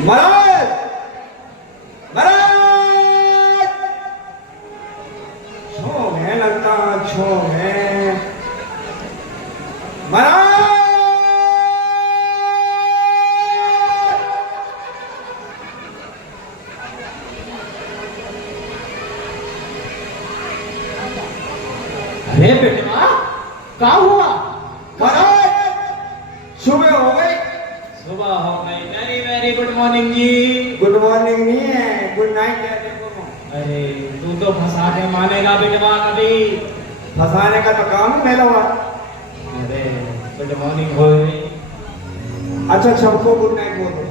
महाराज महाराज छो है लगता छो है महाराज अरे बेटा क्या हुआ? महाराज सुबह हो गई। सुबह हो गई। वेरी वेरी गुड मॉर्निंग जी। गुड मॉर्निंग नहीं है, गुड नाइट है। देखो अरे तू तो फंसा के मानेगा बेटवा कभी। फंसाने का तो काम ही मेरा हुआ। अरे गुड मॉर्निंग हो गई। अच्छा सबको गुड नाइट बोल दो।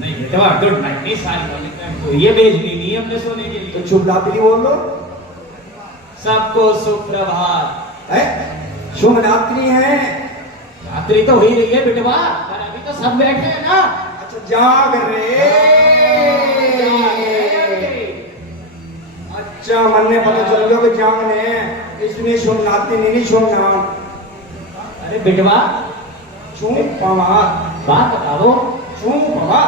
नहीं बेटवा गुड नाइट नहीं, सारी मॉर्निंग टाइम को ये भेजनी नहीं हमने सोने के लिए। तो शुभ रात्रि बोल दो। सबको सुप्रभात। है शुभ रात्रि है। रात्रि तो हो ही रही है बेटवा, पर अभी तो सब बैठे हैं ना। अच्छा जाग रे। अच्छा मन में पता चल गया कि जागने हैं, इसलिए शुभ रात्रि नहीं शुभ नाम। अरे बेटवा शुभ पवा बात बताओ। शुभ पवा।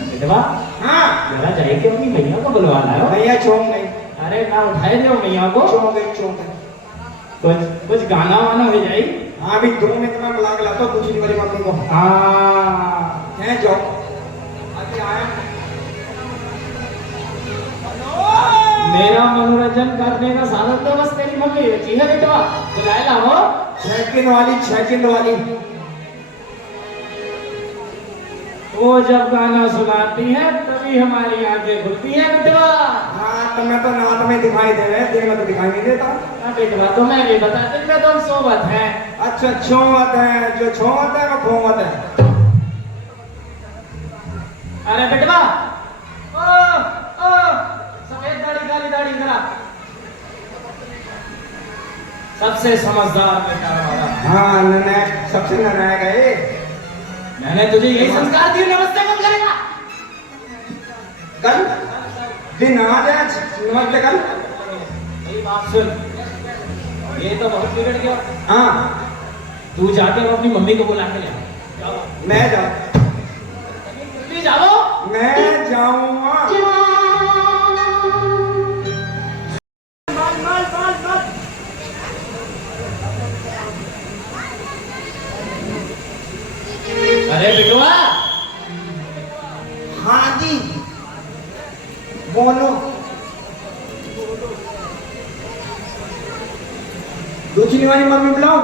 बेटवा हाँ जरा जाए के अपनी मैया को बुलवाना है। भैया छोड़ गई। अरे ना उठाए दो मैया को। छोड़ गई। कुछ गाना वाना हो जाए। हाँ भी 2 मिनट में बुला के लाता हूँ दूसरी वाली मम्मी को। हाँ है जाओ अभी आया। मेरा मनोरंजन करने का साधन तो बस तेरी मम्मी होती है बेटवा। बुलाए लाओ। सेकंड वाली वो जब गाना सुनाती है तभी हमारी आंखें खुलती है बेटवा। हाँ तो मैं तो नात में दिखाई दे रहे, दिन में तो दिखाई नहीं देता। हाँ बेटवा तुम्हें भी बता दिन में तुम सोवत है। अच्छा छोवत है, जो छोवत है वो खोवत है। अरे बेटवा ओ सफेद दाढ़ी काली दाढ़ी जरा सबसे समझदार बेटा हमारा। हाँ निर्णायक सबसे निर्णायक है। मैंने तुझे यही संस्कार दिए। नमस्ते कब करेगा? कल दिन आज है नमस्ते कल। मेरी बात सुन, ये तो बहुत बिगड़ गया। हाँ तू जाके अपनी मम्मी को बुला के ले आ। मैं जा जाओ। मैं जाऊंगा। अरे बिटुआ। हाँ जी बोलो। दूसरी वाली मम्मी बुलाओ।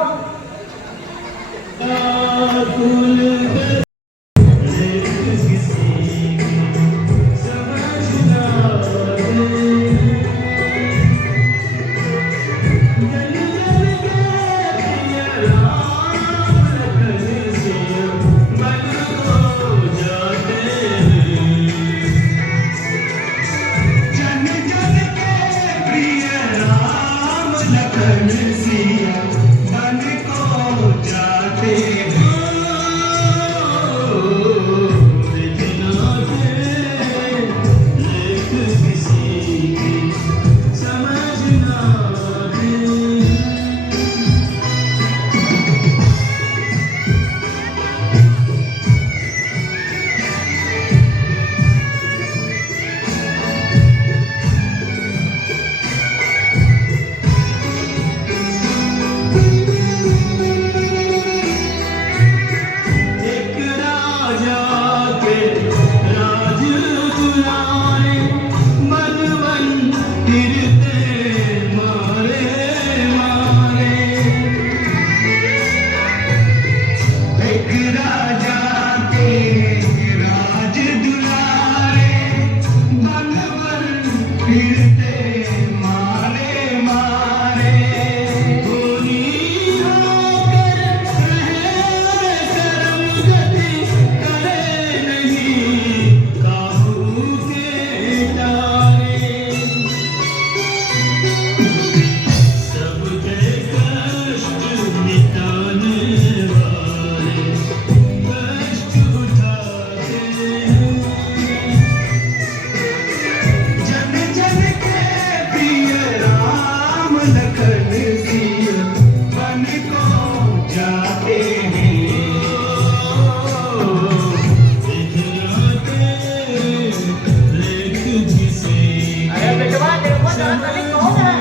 कभी कौन है?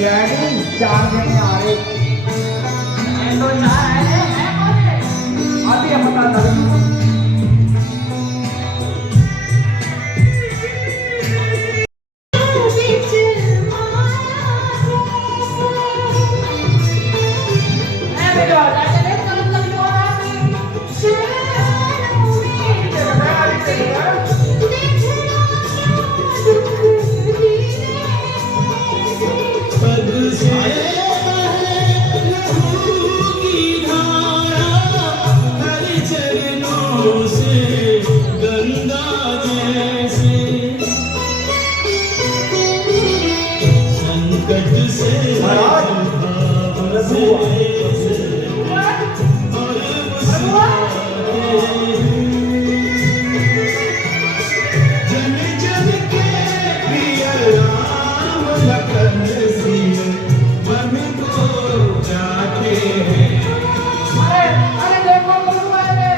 डैडी चार जने आ रहे। ये तो चार है कौन है? अभी हम बता दो। ए बेटा जाके देख कभी कौन है? अरे देखो प्रभु आए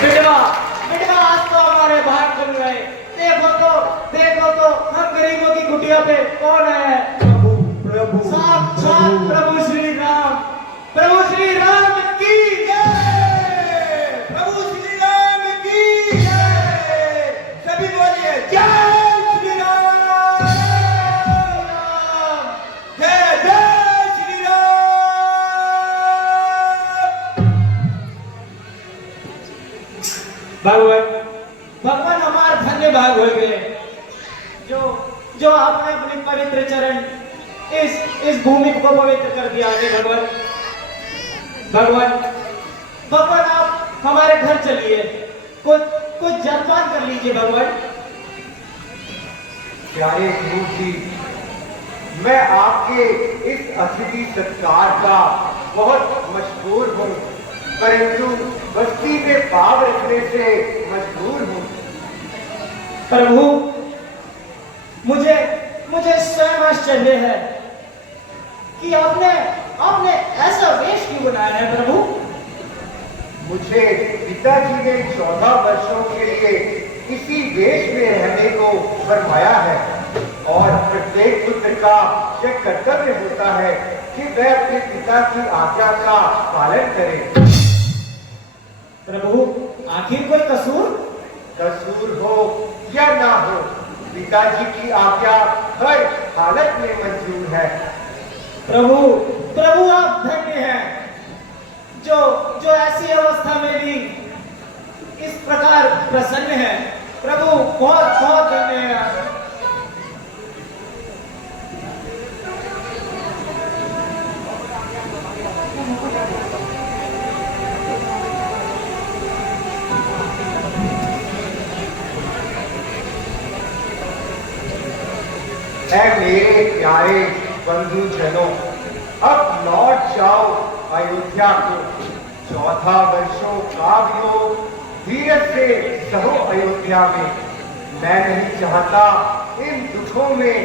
बेटवा बेटवा आज तो हमारे भाग खुल गए। देखो तो हम गरीबों की कुटिया पे कौन है? प्रभु प्रभु साक्षात प्रभु श्री राम की जय। प्रभु श्री राम की जय। सभी बोलिए जय श्री राम। जय जय श्री राम। भगवान हमारे धन्य भाग हो गए जो आपने अपने पवित्र चरण इस भूमि को पवित्र कर दिया है। भगवान आप हमारे घर चलिए, कुछ जलपान कर लीजिए भगवान। प्यारे गुरु जी, मैं आपके इस अतिथि सत्कार का बहुत मशहूर हूँ, परंतु बस्ती में पाव रखने से मजबूर हूँ। प्रभु मुझे स्वयं आश्चर्य है कि आपने ऐसा वेश क्यों बनाया है प्रभु? मुझे पिताजी ने 14 वर्षों के लिए इसी वेश में रहने को फरमाया है और प्रत्येक पुत्र का यह कर्तव्य होता है कि वह अपने पिता की आज्ञा का पालन करे। प्रभु आखिर कोई कसूर हो या ना हो, पिताजी की आज्ञा हर हालत में मंजूर है। प्रभु आप धन्य हैं जो ऐसी अवस्था में भी इस प्रकार प्रसन्न है। प्रभु बहुत बहुत धन्य है। ऐ मेरे प्यारे बंधुजनों, अब लौट जाओ अयोध्या को। 14 वर्षों का वियोग धीरज से सहो अयोध्या में। मैं नहीं चाहता इन दुखों में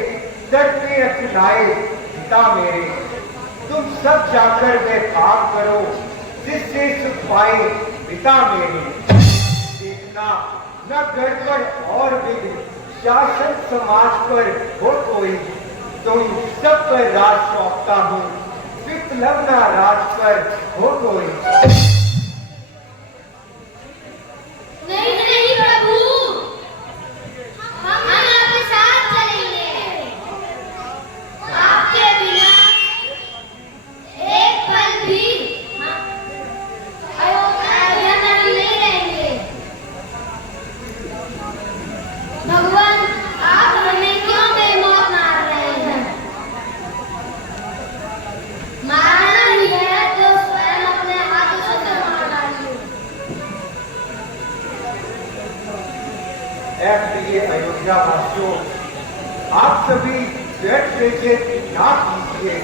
तड़पे अकुलाए पिता मेरे। तुम सब जाकर वह काम करो जिससे सुख पाए पिता मेरे। देखना न गड़बड़ और विघ्न शासन समाज पर हो कोई, तुम सब पर राज सौंपता हूँ, विप्लव ना राज पर हो कोई। नहीं प्रभु, हम आपके साथ चलेंगे। आपके बिना एक पल भी अयोध्या में हम नहीं रहेंगे। भगवान आप हमें क्यों बेमौत ना दासियों, आप सभी व्यर्थ विचलित ना कीजिए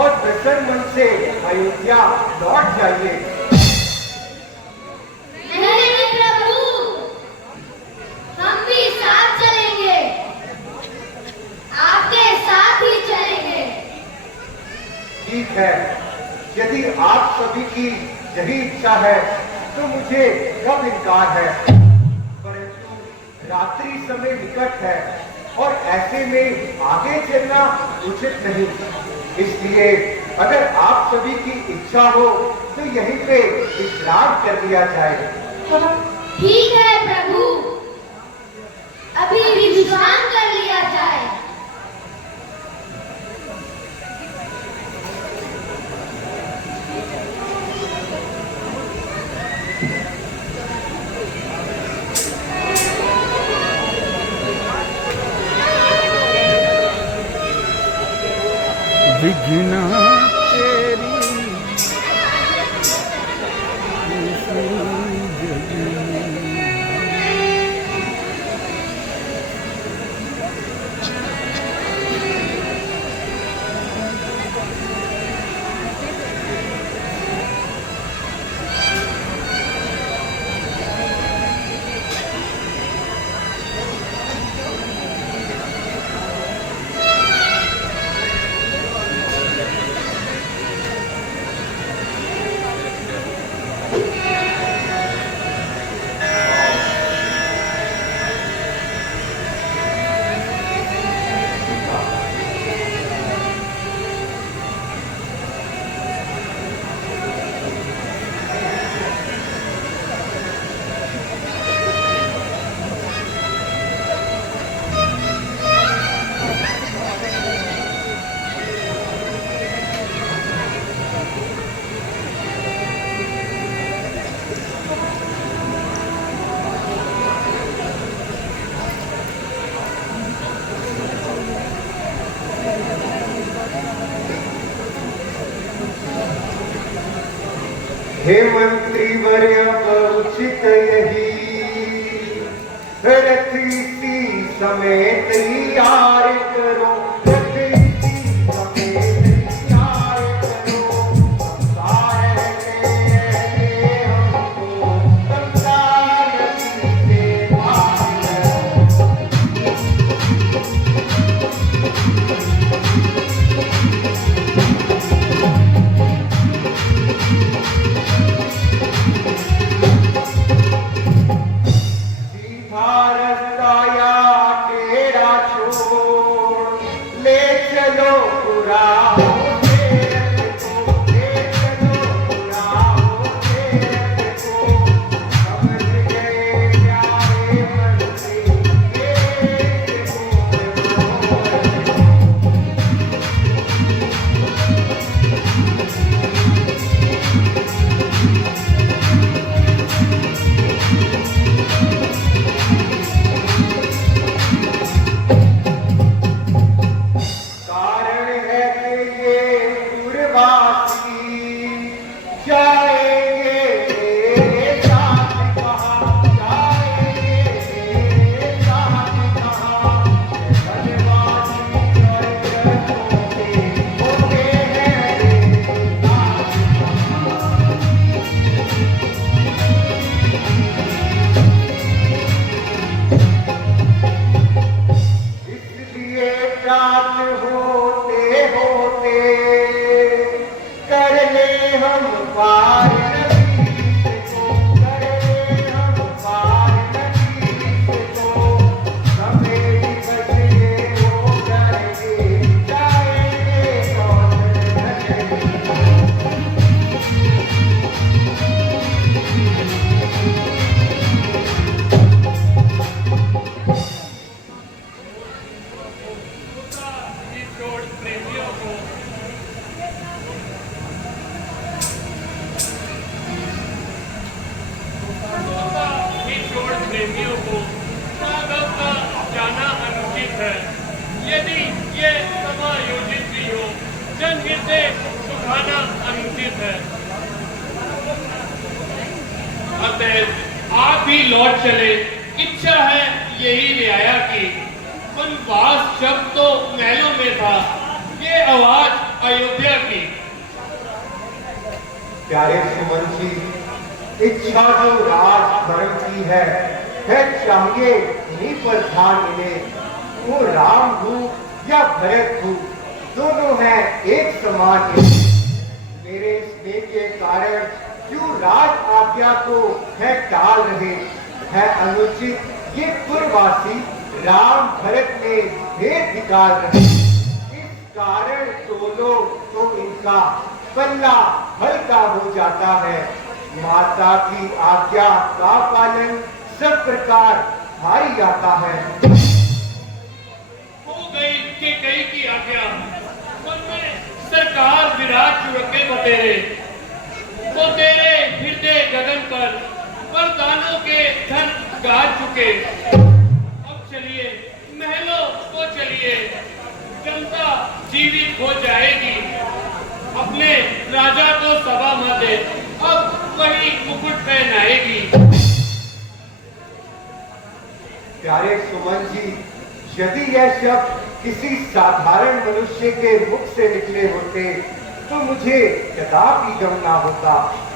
और प्रसन्न मन से अयोध्या लौट जाइए। नहीं प्रभु, हम भी साथ चलेंगे, आपके साथ ही चलेंगे। ठीक है, यदि आप सभी की यही इच्छा है तो मुझे कब इनकार है, परंतु रात्रि समय निकट है और ऐसे में आगे चलना उचित नहीं। इसलिए अगर आप सभी की इच्छा हो तो यहीं पे विश्राम कर लिया जाए। ठीक है प्रभु, अभी विश्राम कर लिया जाए। विघ्न तेरी हे मंत्री वर्य, उचित यही रथ इसी समय तैयार करो, रथ इसी समय तैयार करो। संसार के हमको संसार से पार करो। प्रेमियों को सागर का जाना अनुचित है। यदि ये समायोजित भी हो, जनहित से सुखाना अनुचित है। अतः आप भी लौट चले, इच्छा है यही न्याया की। प्यारे सुमन जी, इच्छा जो राज धर्म की है चाहिए उन्हीं पर ध्यान मिले। वो राम हो या भरत हो, दोनों हैं एक समान। मेरे स्नेह के कारण क्यों राज आज्ञा को है टाल रहे है अनुचित ये पुरवासी राम भरत ने भेद निकाल रहे। इस कारण दोनों तो इनका पल्ला हल्का हो जाता है। माता की आज्ञा का पालन सब प्रकार भारी आता है। हो गई कि कई की आज्ञा मन में सरकार विराट चुरके बतेरे, तो तेरे हृदय गगन पर वरदानों के धन गाज चुके। अब चलिए महलों को चलिए, जनता जीवित हो जाएगी। अपने राजा को सभा में दे, अब वही मुकुट पहनाएगी। प्यारे सुमन जी, यदि यह शब्द किसी साधारण मनुष्य के मुख से निकले होते तो मुझे कदापि गम ना होता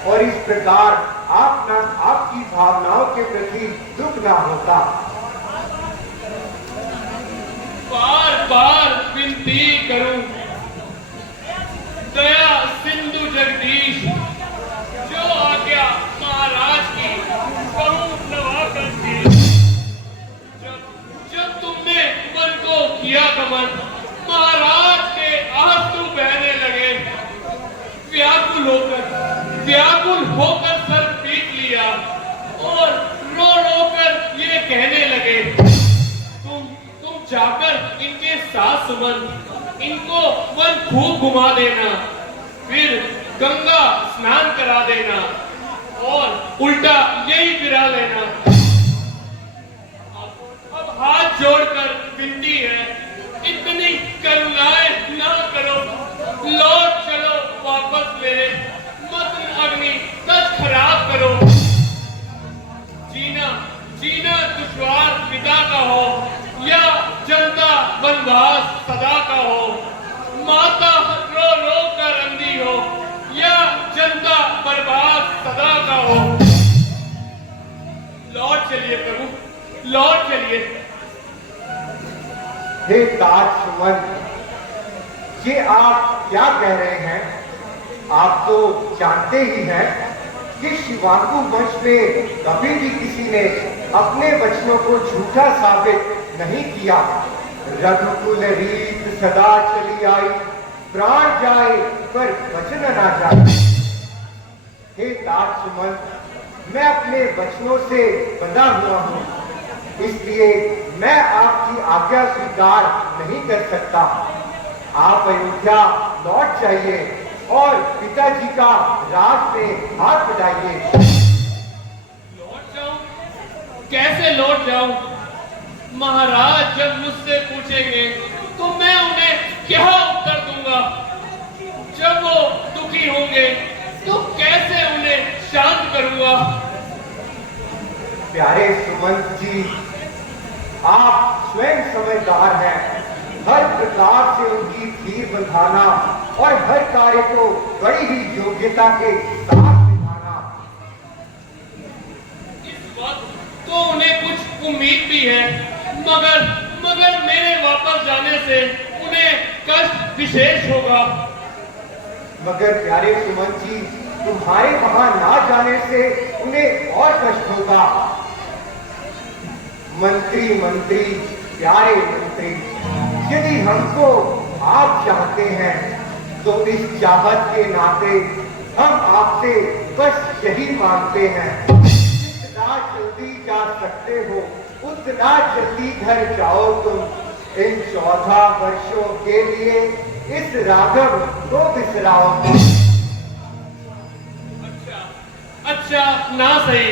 और इस प्रकार आपकी भावनाओं के प्रति दुख ना होता। बार बार विनती करूं, दया सिंधु जगदीश, जो आज्ञा महाराज की कहूं नवा कर दी। जब तुमने मन को किया गमन, महाराज के आंसू बहने लगे। व्याकुल होकर सर पीट लिया और रो रो कर ये कहने लगे, तुम जाकर इनके साथ सुमन, इनको वन खूब घुमा देना, फिर गंगा स्नान करा देना और उल्टा यही फिरा लेना। अब हाथ जोड़कर विनती है, इतनी करुणाएं ना करो, लौट चलो वापस मेरे, मत अग्नि तज खराब करो। जीना दुश्वार पिता का हो या जनता वनवास सदा का हो, माता रो रो कर अंधी हो या जनता बर्बाद सदा का हो। लौट चलिए प्रभु, लौट चलिए। हे ताज सुमन, ये आप क्या कह रहे हैं? आप तो जानते ही हैं कि शिवांगु वंश में कभी भी किसी ने अपने वचनों को झूठा साबित नहीं किया। रघुकुल रीत सदा चली आई, प्राण जाए पर वचन ना जाए। हे ताज सुमन, मैं अपने वचनों से बंधा हुआ हूँ, इसलिए मैं आपकी आज्ञा स्वीकार नहीं कर सकता। आप अयोध्या लौट जाइए और पिताजी का राज में हाथ बढ़ाइए। लौट जाऊं? कैसे लौट जाऊं? महाराज जब मुझसे पूछेंगे तो मैं उन्हें क्या उत्तर दूंगा? जब वो दुखी होंगे तो कैसे उन्हें शांत करूंगा? प्यारे सुमंत जी, आप स्वयं समझदार हैं। हर प्रकार से उनकी धीर बंधाना और हर कार्य को बड़ी ही योग्यता के साथ निभाना। इस वक्त तो उन्हें कुछ उम्मीद भी है, मगर मेरे वापस जाने से उन्हें कष्ट विशेष होगा। मगर प्यारे सुमन जी, तुम्हारे वहां ना जाने से उन्हें और कष्ट होगा। मंत्री प्यारे मंत्री, यदि हमको आप चाहते हैं तो इस चाहत के नाते हम आपसे बस यही मांगते हैं, जितना जल्दी जा सकते हो उतना जल्दी घर जाओ। तुम इन 14 वर्षों के लिए इस राघव को बिसराओ। अच्छा ना सही,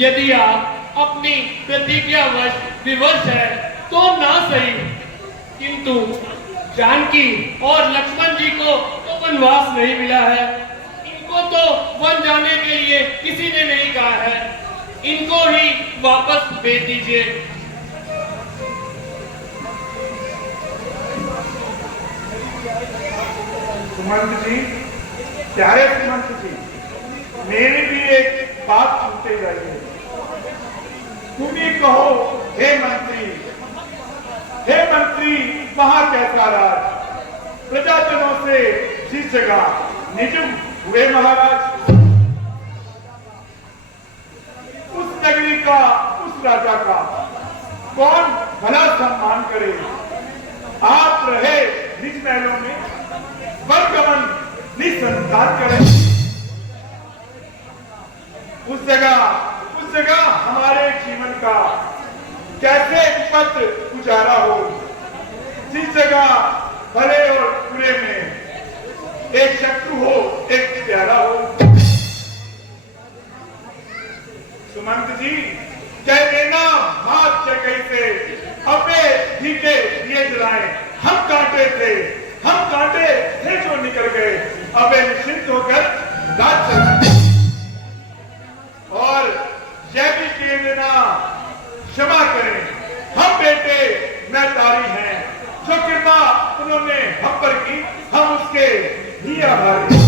यदि आप अपनी प्रतिज्ञावश विवश है तो ना सही, किंतु जानकी और लक्ष्मण जी को तो वनवास नहीं मिला है। इनको तो वन जाने के लिए किसी ने नहीं कहा है, इनको ही वापस भेज दीजिए। सुमंत जी, प्यारे सुमंत जी, मेरी भी एक बात सुनते रहिए। तुम ही कहो, हे मंत्री, वहां कैसा राज, प्रजाजनों से जिस जगह निजुम हुए महाराज, उस नगरी का, उस राजा का कौन भला सम्मान करे। आप रहे निज महलों में, बरगमन निसंतान करें। उस जगह हमारे जीवन का कैसे पत्र गुजारा हो, जिस जगह भले और बुरे में एक शत्रु हो, एक प्यारा हो। सुमंत जी, कह देना मात जगह से अपने भीगे दिए जलाएं। हम कांटे थे जो निकल गए, अबे निश्चिंत होकर रात चल। और यह भी कह देना, क्षमा करें, हम बेटे मैदारी हैं, जो कृपा उन्होंने हम पर की, हम उसके ही आभारी।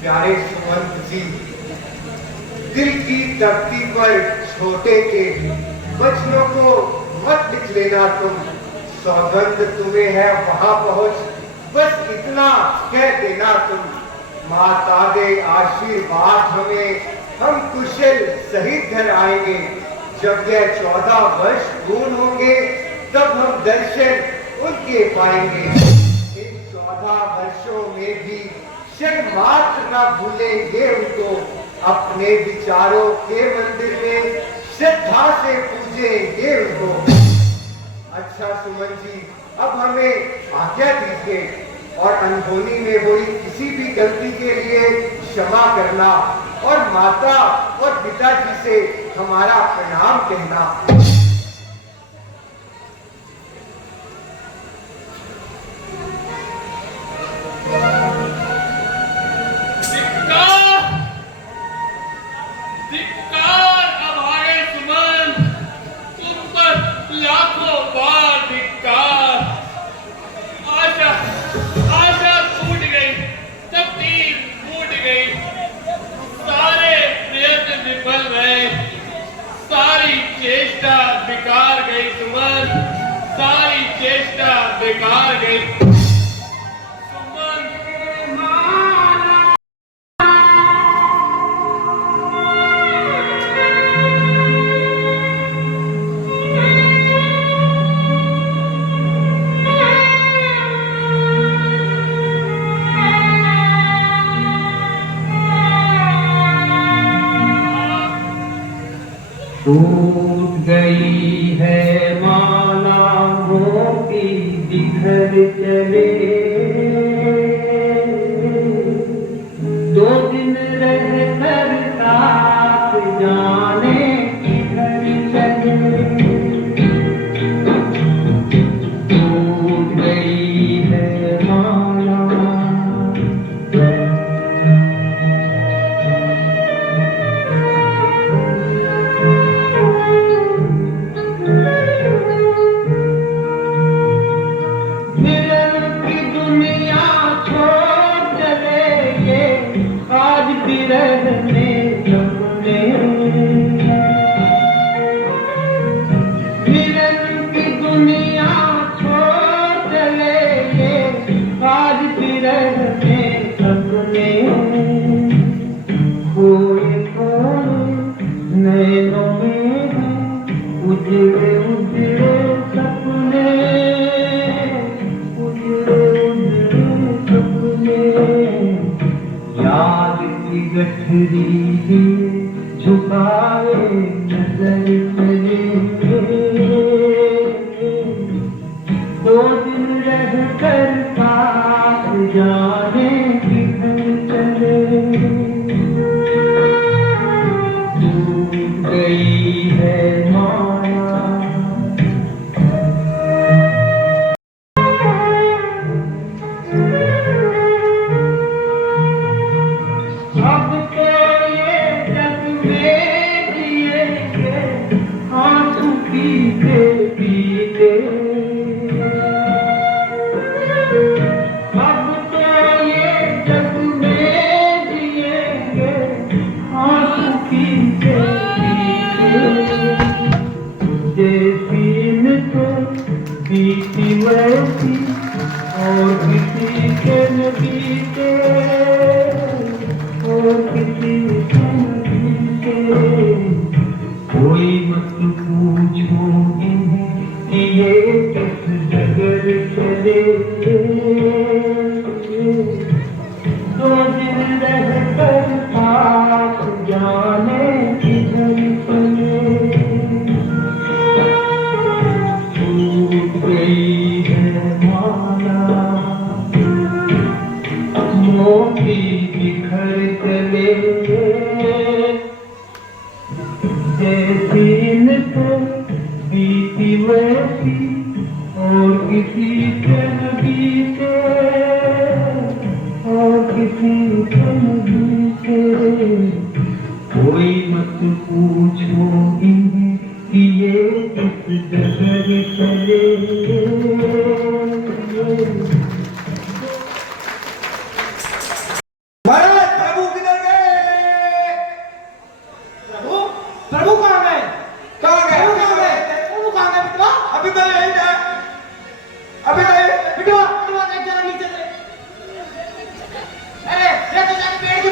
प्यारे सुमंत जी, दिल की धरती पर छोटे के वचनों को मत लिख लेना तुम। सौगंध तुम्हें है वहां पहुंच, बस इतना कह देना तुम। माता दे आशीर्वाद हमें, हम कुशल सहित घर आएंगे। जब यह 14 वर्ष पूर्ण होंगे, तब हम दर्शन उनके पाएंगे। इन 14 वर्षों में भी क्षण मात्र न भूलेंगे उनको। अपने विचारों के मंदिर में श्रद्धा से पूजेंगे उनको। अच्छा सुमन जी, अब हमें आज्ञा दीजिए और अनहोनी में हुई किसी भी गलती के लिए क्षमा करना और माता और पिताजी से हमारा प्रणाम कहना। धिक्कार अभागे सुमन, तुम पर लाखों बार धिक्कार। आशा टूट गई, तकदीर टूट गई, सारे प्रयत्न विफल रहे, सारी चेष्टा बेकार गई सुमन, सारी चेष्टा बेकार गई। टूट गई है माला मोती बिखर चले, 2 दिन रह कर साथ जाने किधर चले। टूट गई है माला, झुकाए नजर चले, 2 दिन रह कर साथ जाने किधर चले। टूट गई है माया, अब तो ये जग में जिएंगे आंसू पीते पीते। कोई मत पूछो इन्हें कि ये किस डगर चले, दो दिन रह कर साथ जाने किधर चले। टूट गई है माला, मोती बिखर चले, जैसी इनसे बीती वैसी और किसी से न बीते, और किसी से न बीते। कोई मत पूछो इन्हें कि ये किस डगर चले। महाराज प्रभु किधर गए? प्रभु प्रभु कहाँ गए? कहाँ गए? प्रभु कहाँ गए? प्रभु कहाँ गए मित्रा? अभी तो यही था, अभी तो